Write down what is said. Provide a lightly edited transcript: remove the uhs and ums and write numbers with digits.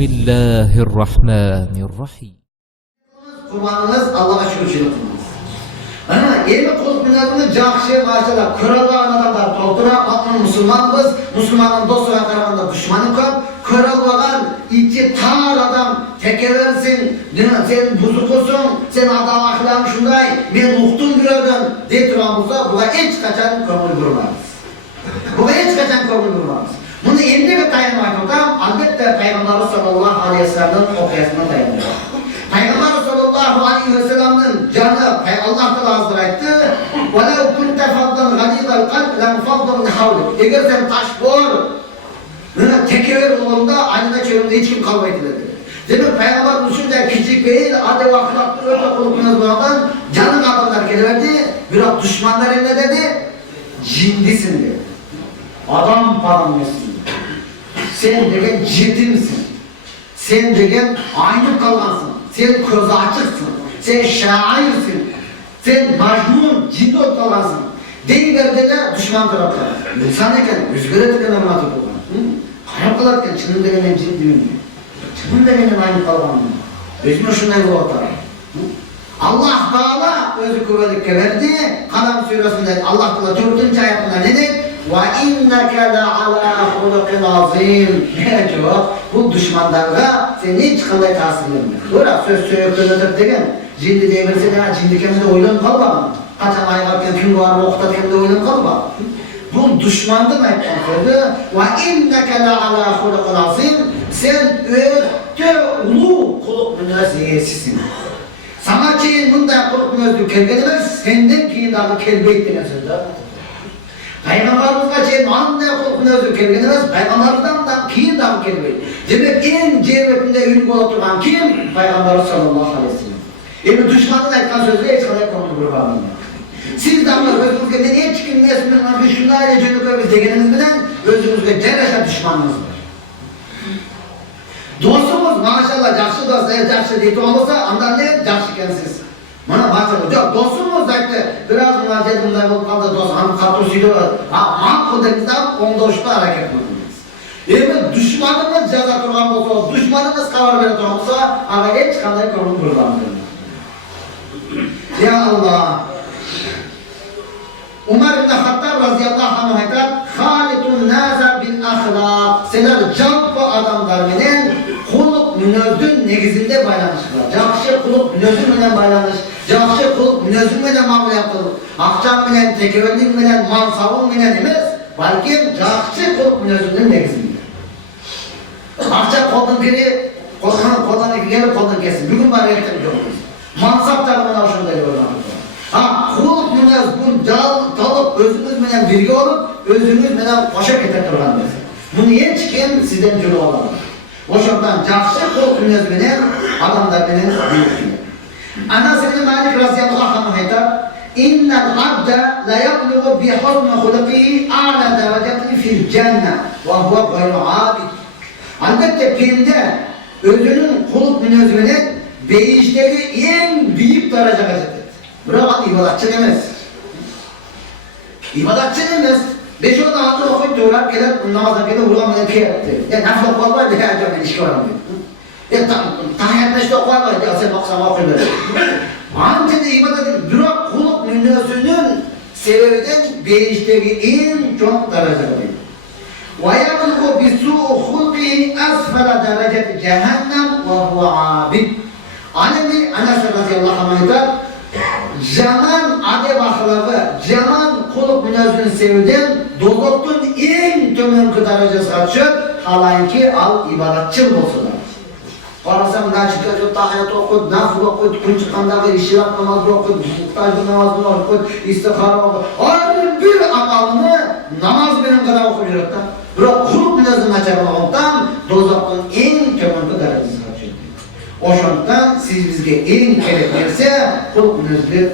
Bismillahirrahmanirrahim. Kurbanınız Allah'a şükürçülük kılınız. Eğer kılık minazını cahşi maşallah kırılgan adamlar toltura atın Müslümanımız, Müslümanın dostu ve kararında düşmanın kap, kırılgan içi tar adam tekeversin, sen buzuklusun, sen adam ahlakın şunday, men uktun bir adam deyip duran bulsa, buğa hiç kaçan kömür vurmayız. Buğa hiç kaçan kömür vurmayız. Bunu eline ve dayanmayı tutam, elbette Peygamber sallallahu aleyhi ve sellem'in okuyasına dayanıyor. Peygamber sallallahu aleyhi ve sellem'in canı Allah da hazır etti. وَلَوْ كُنْتَ فَضَّنْ غَلِيظَ الْقَلْبِ لَنْفَضَّ مِنْ حَوْلِكَ. Eğer sen taş bor, tekever olunda aynada çevremde hiç kim kalmaydı dedi. Demek Peygamber düşünce küçük değil, adı vakıflı öte kulübünüz buradan canı kadınlar geliverdi. Biraz düşmanlar eline dedi, cindisin dedi. Adam paramlısın. Sen degen cidimsin. Sen degen aynı kalgansın. Sen közü açıksın. Sen şairsin. Sen majnun, ciddi olup kalgansın. Deyiverdiler düşman tarafta. İnsan eken, özgüretiken anlatı bulgan. Karap kalarken çının degenen ciddiyim. Çının degenen aynı kalganım. Özüme şunday bu otar. Allah Teala özü kuvvetlikle verdi. Kalam suresinde Allah Teala 4. ayetinde ne dedi? وَاِنَّكَ لَعَلَى خُلُقٍ عَظِيمٍ. Ne cevap? Bu düşmanlarga seni hiç kılay tasir edilmiyor. Bırak söz söylüyor degen, cindi demirse de cindi kemide oylanıp kalma. Kaçan aygarken kim var okutatken de oylanıp kalma. Bu düşmandan ayetken söyledi. وَاِنَّكَ لَعَلَى خُلُقٍ عَظِيمٍ. Sen öte ulu kuluk münaziyesisin. Sana keyin bunday kuluk münaziyesi kelgelemez, senden keyin daha kelbeyt denen sözde. Peygamberimizga çeyin anday kuluk münaziyesi kelgelemez, Peygamberimizden da keyin daha kelbeyt. Demek en cevretinde ünlü oturgan kim? Peygamber sallallahu aleyhi ve sellem. Yani düşmanın aytkan sözü hiç kadar konu kurbanıyla. Siz de ama özünüzge ben hiç kim nesminden bir şundayla cönükörümüz degeniniz bilen özünüzge cerreşe düşmanınız var. Dostumuz maşallah jakşı dost, eğer jakşı deyip olursa andan ne? Jakşı kensiz. Bana maşallah, yok dostumuz da biraz mücadele bunday olup kaldı dost, hanım katrusuydu, makul denizden onda uçta hareket ediniz. Eğer düşmanımız jaza turgan olsa, düşmanımız kavar veren turgan olsa, ama hiç kanday konu kurbandır. Ya Allah! Umar ibn Hattab razıyallahu anh aytar, "Halitun nasa bil ahlak." Seler canlı adamlar bilen kuluk münözün negizinde baylanışlar. Jakşı kuluk münözün bilen baylanış, jakşı kuluk münözün bilen mamule yapılır. Akşam bilen, tekeverlik bilen, mansabın bilen emez, balkim jakşı kuluk münözünün negizinde. Akşam kolun biri, koldan iki gelip koldan kesin. Bugün bari erken yok. Mansap tarafından şurada yorulur. Kuluk münez bu dalıp özünüz bilen birge olup, özünüz bilen koşa keter turgan dersin. Bunu hiç kim sizden cürü olamaz. O şoktan jakşı kuluk münez bilen adamlar bilen birge. Anas ibn Malik razıyallahu anh aytar, "İnnel abde la yabluğu bi husni hulukihi a'la dereceti fil cennet ve huve gayru abid." Elbette pinde özünün kuluk münez bilen değişleri en büyük derece gazetet. Bırak ibadatçı demez. İbadatçı demez. Beş orada halde okuyup doğrak gelir, namazdan gelir, ulan bana key etti. Ya nafil okuvar var, ya acaba ilişki var mı? Ya tahiyyatla işte okuvar var, ya sen baksana okuyun böyle. Ancak ibadat değil, bırak kuluk münasının sebebiden değişleri en çok dereceli. وَيَبْلُغُ بِسُوءُ خُلْقِهِ أَسْفَلَ دَرَجَةِ جَهَنَّمْ وَهُوَ عَابِدٌ. Alemi Anas radıyallahu anh'tan zaman adab ahlakı, zaman kuluk münazının sevden dozoktun en tömenki derecesi açıp halayınki al ibadatçıl olsunlar. Qarasam naçıkacı tahiyyat okut, nafil okut, kun çıkandağı işirak namazı okut, muhtajlı namazını okut, istihara okut. Aynı bir amalını namaz benim kadar okuyor. Bırak kuluk münazının açarlığından dozoktun en tömenki derecesi. O şondan siz bizge en gerek verse kuluk münazir